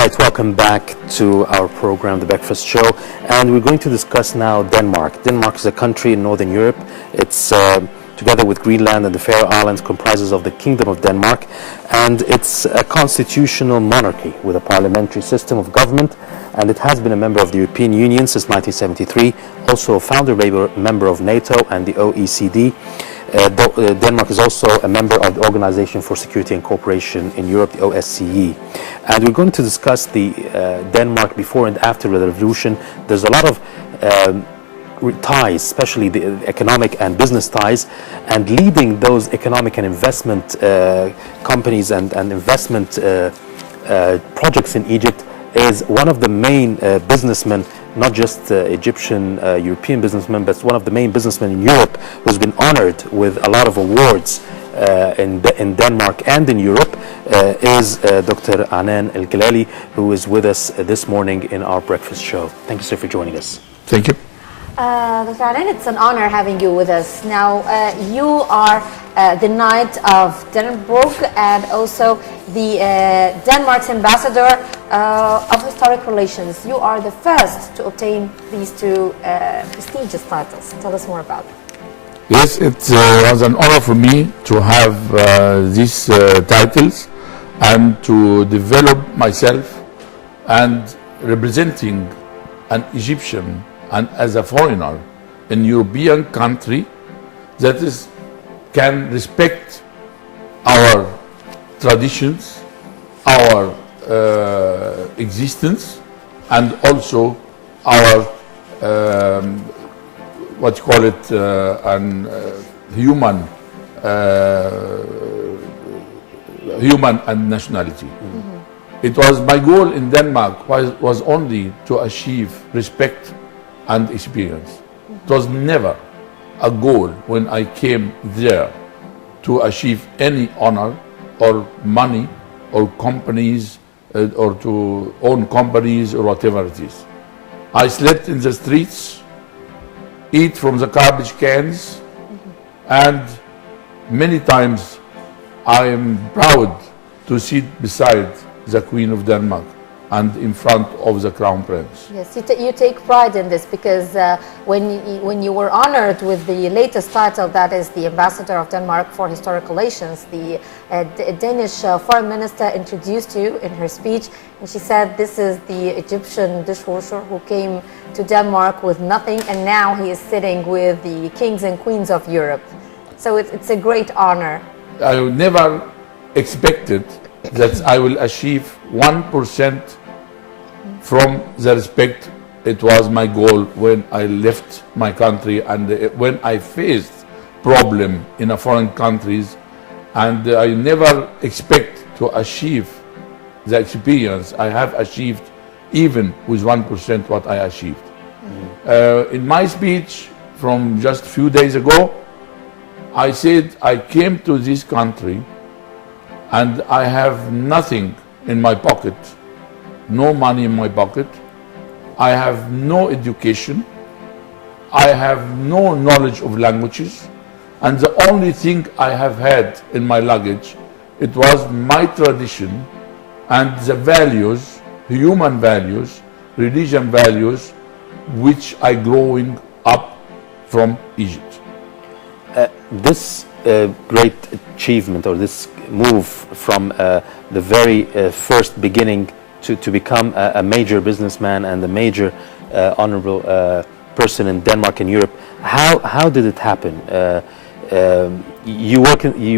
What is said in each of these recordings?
right, welcome back to our program, The Breakfast Show, and we're going to discuss now Denmark. Denmark is a country in Northern Europe. It's together with Greenland and the Faroe Islands, comprises of the Kingdom of Denmark, and it's a constitutional monarchy with a parliamentary system of government, and it has been a member of the European Union since 1973, also a founder member of NATO and the OECD. Denmark is also a member of the Organization for Security and Cooperation in Europe, the OSCE. And we're going to discuss the Denmark before and after the revolution. There's a lot of ties, especially the economic and business ties, and leading those economic and investment companies and investment projects in Egypt is one of the main businessmen, not just Egyptian, European businessmen, but one of the main businessmen in Europe who's been honored with a lot of awards in Denmark and in Europe, is Dr. Enan Galaly, who is with us this morning in our breakfast show. Thank you, sir, for joining us. Thank you. Dr. Enan, it's an honor having you with us. Now, you are the Knight of Denmark and also the Denmark's ambassador of historic relations. You are the first to obtain these two prestigious titles. Tell us more about it. Yes, it was an honor for me to have these titles and to develop myself and representing an Egyptian and as a foreigner in European country that can respect our traditions, our existence, and also our what you call it, human and nationality. Mm-hmm. It was my goal in Denmark was only to achieve respect and experience. Mm-hmm. It was never a goal when I came there to achieve any honor or money or companies or to own companies or whatever it is. I slept in the streets, eat from the garbage cans, and many times I am proud to sit beside the Queen of Denmark and in front of the Crown Prince. Yes, you take pride in this because when you were honored with the latest title, that is the Ambassador of Denmark for Historic Relations, the Danish Foreign Minister introduced you in her speech, and she said this is the Egyptian dishwasher who came to Denmark with nothing, and now he is sitting with the kings and queens of Europe. So it's a great honor. I never expected that I will achieve 1% from the respect. It was my goal when I left my country and when I faced problem in a foreign countries, and I never expect to achieve the experience I have achieved even with 1% what I achieved. Mm-hmm. In my speech from just a few days ago, I said I came to this country and I have nothing in my pocket, no money in my pocket, I have no education, I have no knowledge of languages, and the only thing I have had in my luggage, it was my tradition and the values, human values, religion values, which I growing up from Egypt. This great achievement, or this move from the very first beginning to become a major businessman and a major honorable person in Denmark and Europe, how did it happen? You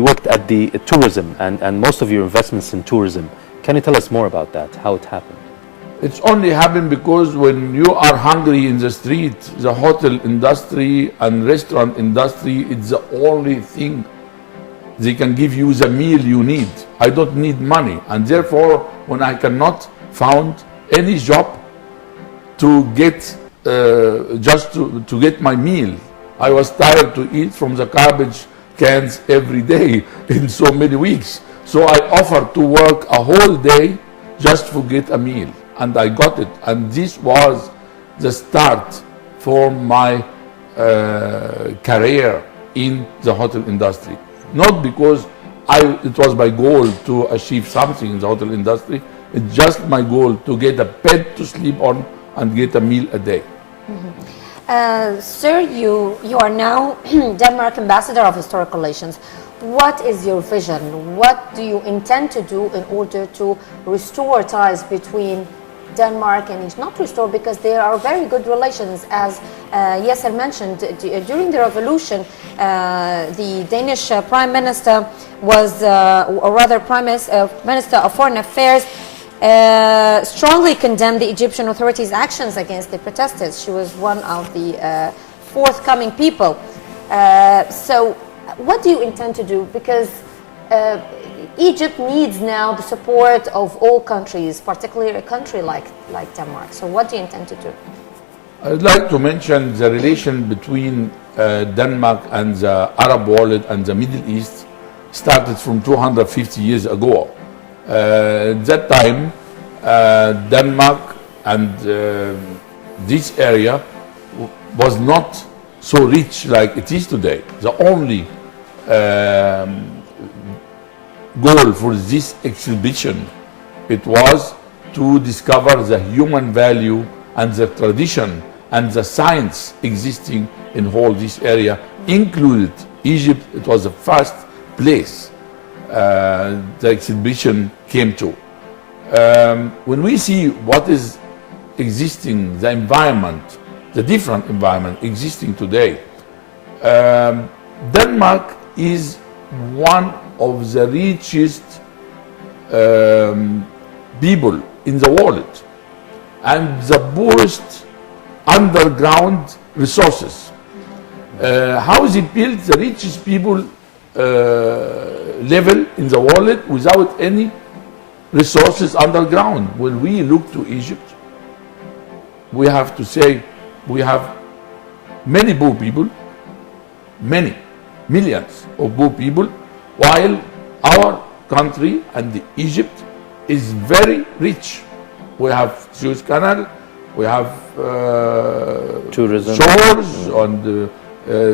worked at the tourism and most of your investments in tourism. Can you tell us more about that, how it happened? It's only happened because when you are hungry in the street, the hotel industry and restaurant industry, it's the only thing they can give you the meal you need. I don't need money, and therefore when I cannot found any job to get just to get my meal, I was tired to eat from the garbage cans every day in so many weeks. So I offered to work a whole day just to get a meal, and I got it. And this was the start for my career in the hotel industry. Not because it was my goal to achieve something in the hotel industry, It's just my goal to get a bed to sleep on and get a meal a day. Sir, you are now Denmark Ambassador of Historical Relations. What is your vision? What do you intend to do in order to restore ties between Denmark and Egypt? Not restore, because there are very good relations. As Yasser mentioned, during the revolution, the Danish Prime Minister was, or rather Minister of Foreign Affairs, strongly condemned the Egyptian authorities' actions against the protesters. She was one of the forthcoming people. So what do you intend to do? Because Egypt needs now the support of all countries, particularly a country like Denmark. So what do you intend to do? I'd like to mention the relation between Denmark and the Arab world and the Middle East started from 250 years ago. At that time, Denmark and this area was not so rich like it is today. The only goal for this exhibition, it was to discover the human value and the tradition and the science existing in all this area, included Egypt. It was the first place the exhibition came to. When we see what is existing, the environment, the different environment existing today, Denmark is one of the richest people in the world and the poorest underground resources. How is it built? The richest people level in the world without any resources underground. When we look to Egypt, we have to say we have many poor people, many millions of poor people, while our country and Egypt is very rich. We have Suez Canal, we have tourism, shores on the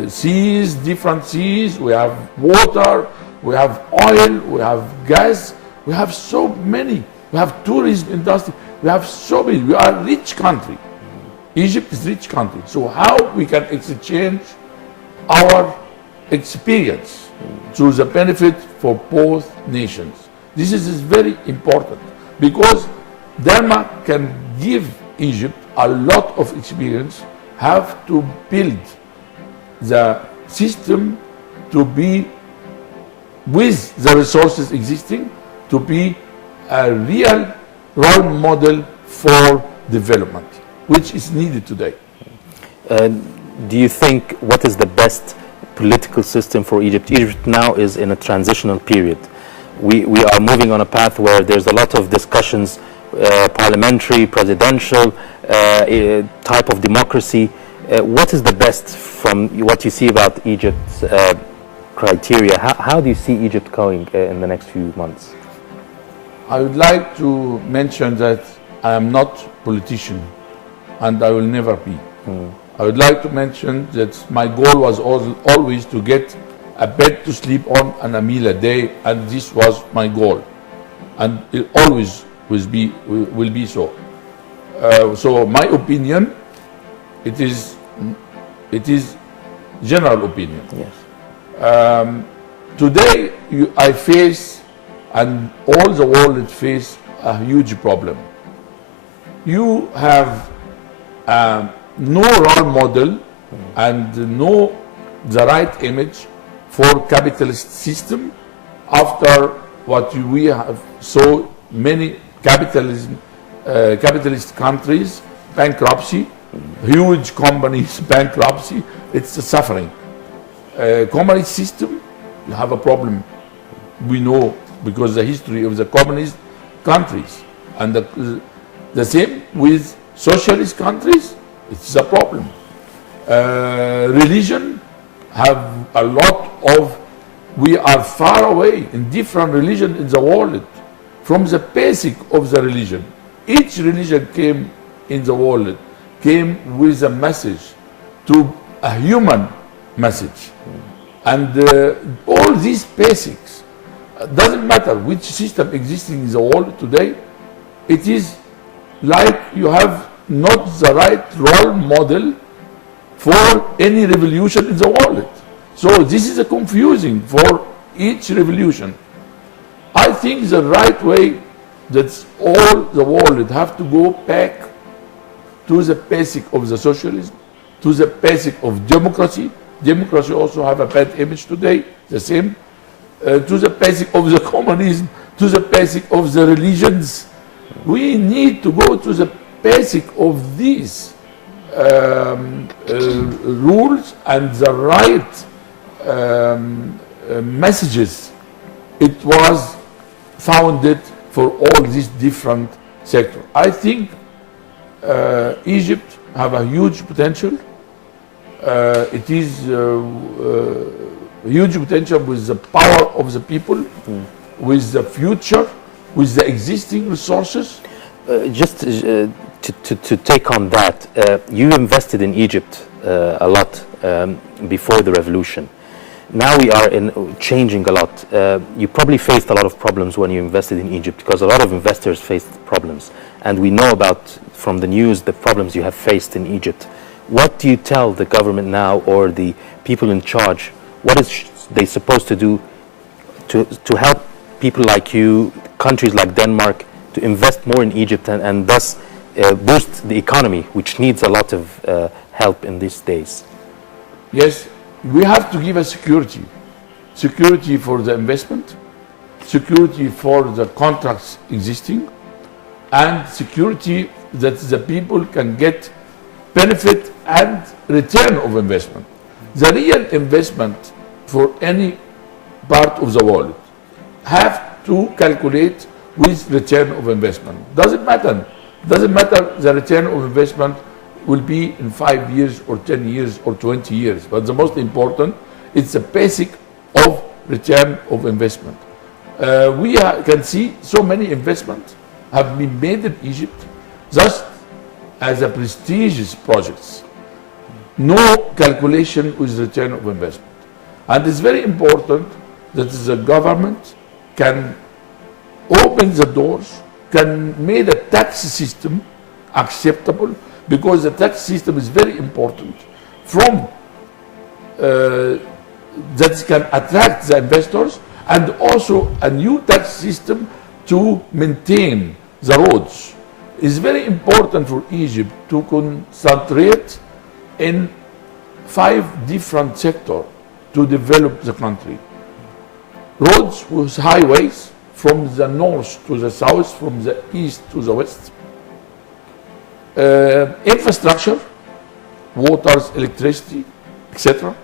seas, different seas, we have water, we have oil, we have gas, we have so many, we have tourism industry, we have so many, we are a rich country. Egypt is a rich country. So how we can exchange our experience to the benefit for both nations? This is very important, because Denmark can give Egypt a lot of experience, have to build the system to be, with the resources existing, to be a real role model for development, which is needed today. Do you think, what is the best political system for Egypt? Egypt now is in a transitional period. We are moving on a path where there's a lot of discussions, parliamentary, presidential type of democracy. What is the best from what you see about Egypt's criteria? How do you see Egypt going in the next few months? I would like to mention that I am not a politician, and I will never be. I would like to mention that my goal was always to get a bed to sleep on and a meal a day, and this was my goal, and it always will be so. So my opinion, it is general opinion. Yes. Today I face, and all the world face, a huge problem. You have no role model and no the right image for capitalist system after what we have so many capitalist countries, bankruptcy, huge companies bankruptcy. It's a suffering. Communist system, you have a problem. We know, because the history of the communist countries, and the same with socialist countries, it's a problem. Religion have a lot of, we are far away in different religions in the world from the basic of the religion. Each religion came in the world, came with a message, to a human message. And all these basics, doesn't matter which system existing in the world today, it is like you have not the right role model for any revolution in the world. So this is a confusing for each revolution. I think the right way that all the world have to go back to the basic of the socialism, to the basic of democracy. Democracy also have a bad image today, the same. To the basic of the communism, to the basic of the religions. We need to go to the basic of these rules and the right messages. It was founded for all these different sectors. I think Egypt have a huge potential. It is huge potential with the power of the people, with the future, with the existing resources. Just to take on that, you invested in Egypt a lot before the revolution. Now we are changing a lot. You probably faced a lot of problems when you invested in Egypt, because a lot of investors faced problems. And we know about, from the news, the problems you have faced in Egypt. What do you tell the government now, or the people in charge? What is they supposed to do to help people like you, countries like Denmark, to invest more in Egypt and thus boost the economy, which needs a lot of help in these days? Yes, we have to give a security. Security for the investment, security for the contracts existing, and security that the people can get benefit and return of investment. The real investment for any part of the world have to calculate with return of investment. Doesn't matter the return of investment will be in 5 years or 10 years or 20 years. But the most important, it's the basic of return of investment. We can see so many investments have been made in Egypt just as a prestigious projects. No calculation with return of investment. And it's very important that the government can open the doors, can make a tax system acceptable, because the tax system is very important from that can attract the investors, and also a new tax system to maintain the roads. It's very important for Egypt to concentrate in 5 different sectors to develop the country. Roads with highways from the north to the south, from the east to the west. Infrastructure, waters, electricity, etc.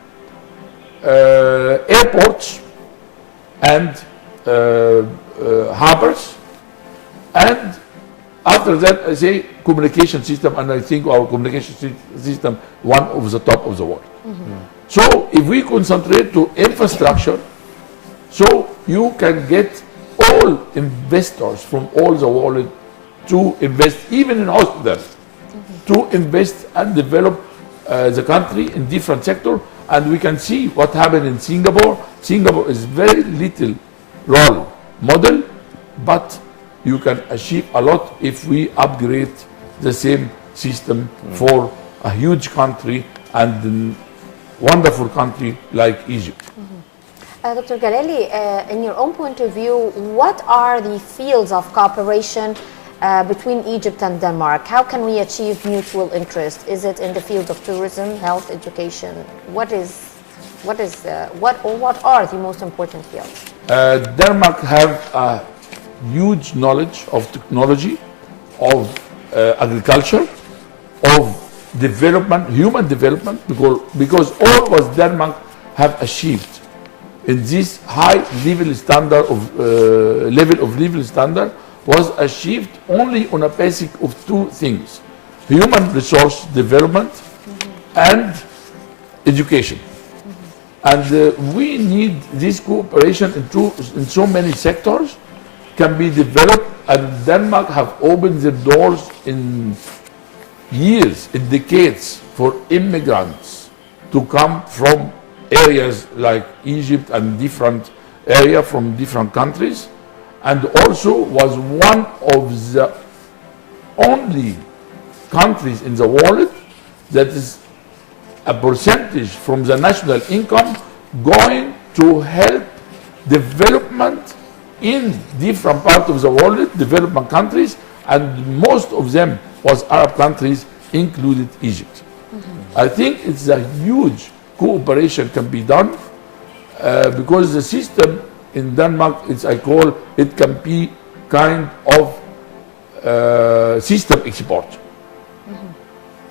Airports and harbors. And after that, I say communication system, and I think our communication system one of the top of the world. So if we concentrate to infrastructure, so you can get all investors from all the world to invest, even in hospitals, to invest and develop the country in different sectors. And we can see what happened in Singapore. Singapore is very little role model, but you can achieve a lot if we upgrade the same system for a huge country and a wonderful country like Egypt. Dr. Galaly, in your own point of view, what are the fields of cooperation between Egypt and Denmark? How can we achieve mutual interest? Is it in the field of tourism, health, education? What are the most important fields? Denmark have a huge knowledge of technology, of agriculture, of development, human development, because all what Denmark have achieved in this high level standard of living standard was achieved only on a basic of 2 things: human resource development and education. And we need this cooperation in so many sectors can be developed, and Denmark have opened the doors in years, in decades, for immigrants to come from areas like Egypt and different areas from different countries, and also was one of the only countries in the world that is a percentage from the national income going to help development in different parts of the world, development countries, and most of them was Arab countries, included Egypt. I think it's a huge cooperation can be done because the system in Denmark, I call it can be kind of system export.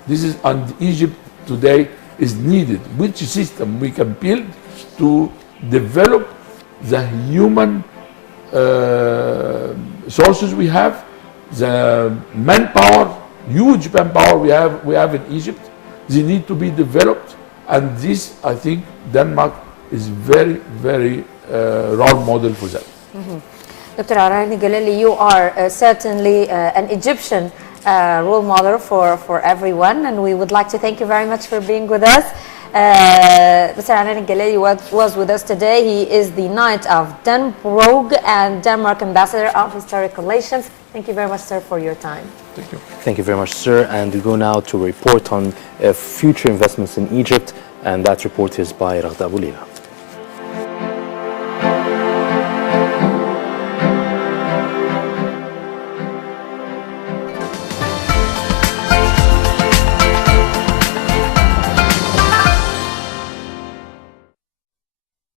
This is, and Egypt today is needed. Which system we can build to develop the human sources we have, the manpower, huge manpower we have in Egypt. They need to be developed, and this, I think, Denmark is very, very role model for that. Dr. Enan Galaly, you are certainly an Egyptian role model for everyone, and we would like to thank you very much for being with us. Mr. Enan Galaly was with us today. He is the Knight of Denbroge and Denmark Ambassador of Historic Relations. Thank you very much, sir, for your time. Thank you. Thank you very much, sir. And we go now to report on future investments in Egypt, and that report is by Raghda Abou Leila.